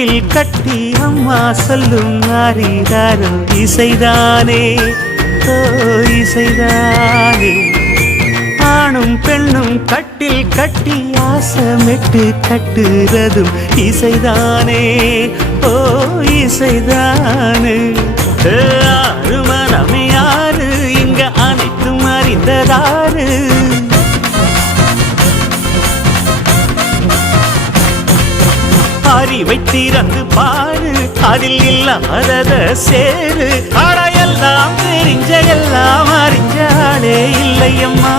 தொட்டில் கட்டி அம்மா சொல்லும் ஆரிராரோ இசைதானே ஓ இசைதானே. ஆணும் பெண்ணும் கட்டில் கட்டி ஆசமிட்டு கட்டுறதும் இசைதானே ஓ இசைதானே. ஆறு மனம் யாரு இங்க அனைத்தும் அறிந்ததாரு. அறிவை திறந்து பாரு அதில் இல்லாதத சேரு. அடையெல்லாம் தெரிஞ்ச எல்லாம் அறிஞ்சாலே இல்லையம்மா.